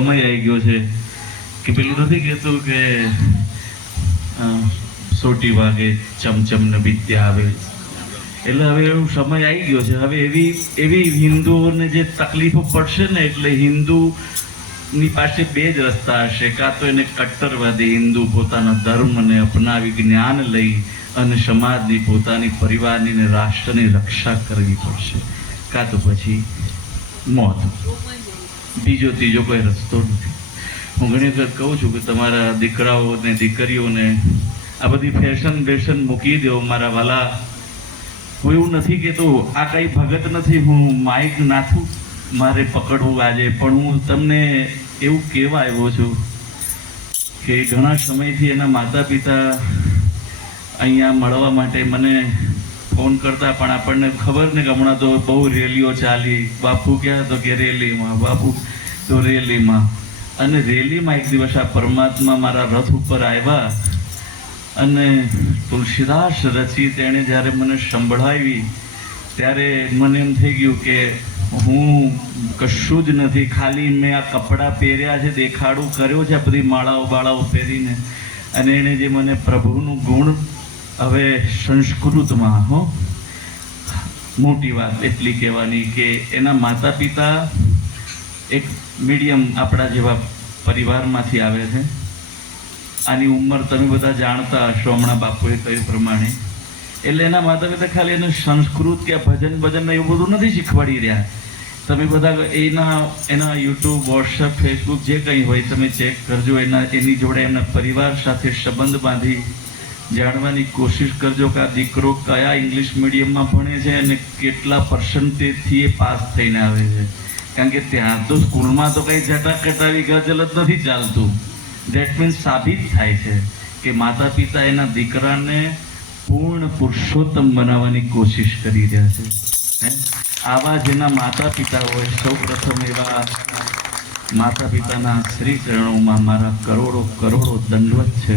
સમય આવી ગયો છે કે પેલું નથી કહેતું કે સોટી વાગે ચમચમ ને વિદ્યા આવે, એટલે હવે એવો સમય આવી ગયો છે. હવે એવી હિન્દુઓને જે તકલીફો પડશે ને, એટલે હિન્દુની પાસે બે જ રસ્તા હશે. કાં તો એને કટ્ટરવાદી હિન્દુ પોતાના ધર્મને અપનાવી જ્ઞાન લઈ અને સમાજની, પોતાની, પરિવારની ને રાષ્ટ્રની રક્ષા કરવી પડશે, કાં તો પછી મોત. બીજો ત્રીજો કોઈ રસ્તો નથી. હું ઘણી વખત કહું છું કે તમારા દીકરાઓને દીકરીઓને આ બધી ફેશન મૂકી દો મારા વાલા. હું એવું નથી કહેતો, આ કંઈ ભગત નથી, હું માઇક નાથું મારે પકડવું આજે, પણ હું તમને એવું કહેવા આવ્યો છું કે ઘણા સમયથી એના માતા પિતા અહીંયા મળવા માટે મને ફોન કરતા, પણ આપણને ખબર ને કે હમણાં તો બહુ રેલીઓ ચાલી. બાપુ ક્યાં? તો કે રેલીમાં. બાપુ તો રેલીમાં. અને રેલીમાં એક દિવસ આ પરમાત્મા મારા રથ ઉપર આવ્યા અને તુલસીદાસ રચી તેણે જ્યારે મને સંભળાવી ત્યારે મને એમ થઈ ગયું કે હું કશું જ નથી, ખાલી મેં આ કપડાં પહેર્યા છે, દેખાડું કર્યો છે, આ બધી માળાઓ બાળાઓ પહેરીને, અને એણે જે મને પ્રભુનું ગુણ હવે સંસ્કૃતમાં, મોટી વાત એટલી કહેવાની કે એના માતા પિતા એક મીડિયમ આપણા જેવા પરિવારમાંથી આવે છે. આની ઉંમર તમે બધા જાણતા હશો, હમણાં બાપુએ કહ્યું પ્રમાણે. એટલે એના માતા પિતા ખાલી એને સંસ્કૃત કે ભજન એવું બધું નથી શીખવાડી રહ્યા. તમે બધા એના યુટ્યુબ, વોટ્સઅપ, ફેસબુક જે કંઈ હોય તમે ચેક કરજો. એની જોડે એમના પરિવાર સાથે સંબંધ બાંધી જાણવાની કોશિશ કરજો કે આ દીકરો કયા ઇંગ્લિશ મીડિયમમાં ભણે છે અને કેટલા પર્સન્ટેજથી એ પાસ થઈને આવે છે. કારણ કે ત્યાં તો સ્કૂલમાં તો કંઈ જટાકટાવી ગઝલ જ નથી ચાલતું. ધેટ મીન્સ સાબિત થાય છે કે માતા પિતા એના દીકરાને પૂર્ણ પુરુષોત્તમ બનાવવાની કોશિશ કરી રહ્યા છે. આવા જેના માતા પિતા હોય, સૌ પ્રથમ એવા માતા પિતાના શ્રી ચરણોમાં મારા કરોડો દંડવત છે.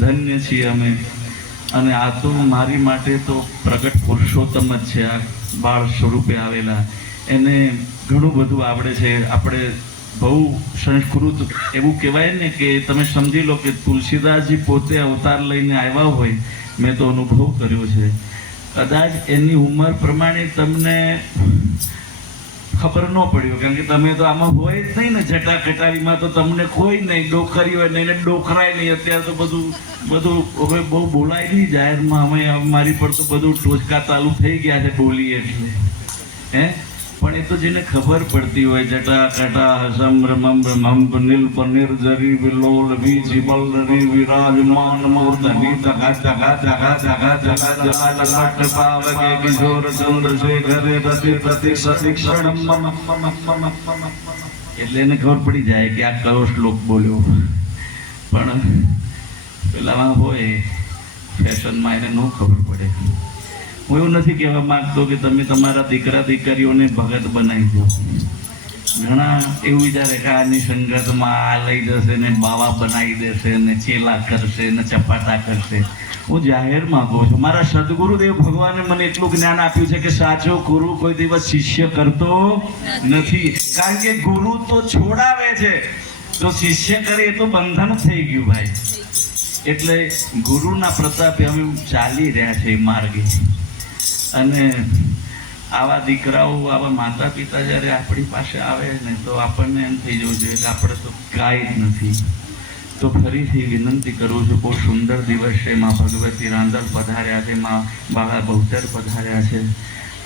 ધન્ય છીએ અમે. અને આ તો મારી માટે તો પ્રગટ પુરુષોત્તમ જ છે. આ બાળ સ્વરૂપે આવેલા એને ઘણું બધું આવડે છે. આપણે બહુ સંસ્કૃત એવું કહેવાય ને કે તમે સમજી લો કે તુલસીદાસજી પોતે અવતાર લઈને આવ્યા હોય, મેં તો અનુભવ કર્યો છે. કદાચ એની ઉંમર પ્રમાણે તમને ખબર ન પડ્યો, કારણ કે તમે તો આમાં હોય જ નહીં ને. જટાકટારીમાં તો તમને કોઈ નહીં, ડોકરી હોય નહીં ને ડોકરાય નહીં. અત્યારે તો બધું હવે બહુ બોલાય નહીં જાહેરમાં. અમે મારી પર તો બધું ટોચકા ચાલુ થઈ ગયા છે બોલીએ એટલે. પણ એ તો જેને ખબર પડતી હોય, જટાકટા હસમ રમમ રમમ નીલ પનીર જરી વિલોલ વીજી બલરી વિરાજમાન મૂર્ધની ટકા ટકા ટકા ટકા ટકા ટકા લટ પાવકે કિશોર ચંદ્રશેખરે રતિ પ્રતિક્ષણ. એટલે એને ખબર પડી જાય કે આ કયો શ્લોક બોલ્યો. પણ પેલામાં હોય ફેશનમાં એને ન ખબર પડે. હું એવું નથી કહેવા માંગતો કે તમે તમારા દીકરા દીકરીઓને ભગત બનાવી દો. ઘણા એવું વિચારે કે આની સંગતમાં આ લઈ જશે ને બાવા બનાવી દેશે ને ચેલા કરશે ને ચપાટા કરશે. હું જાહેરમાં કહું છું, મારા સદગુરુદેવ ભગવાને મને એટલું જ્ઞાન આપ્યું છે કે સાચો ગુરુ કોઈ દિવસ શિષ્ય કરતો નથી. કારણ કે ગુરુ તો છોડાવે છે, તો શિષ્ય કરે એ તો બંધન થઈ ગયું ભાઈ. એટલે ગુરુના પ્રતાપે અમે ચાલી રહ્યા છે એ માર્ગે. અને આવા દીકરાઓ, આવા માતા પિતા જ્યારે આપણી પાસે આવે ને તો આપણને એમ થઈ જવું જોઈએ કે આપણે તો કાંઈ જ નથી. તો ફરીથી વિનંતી કરું છું, બહુ સુંદર દિવસ છે. માં ભગવતી રાંદલ પધાર્યા છે, માં બાળા બહુચર પધાર્યા છે.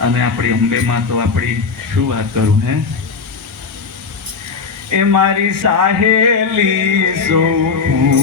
અને આપણી અંબેમાં તો આપણી શું વાત કરું એ મારી સાહેલી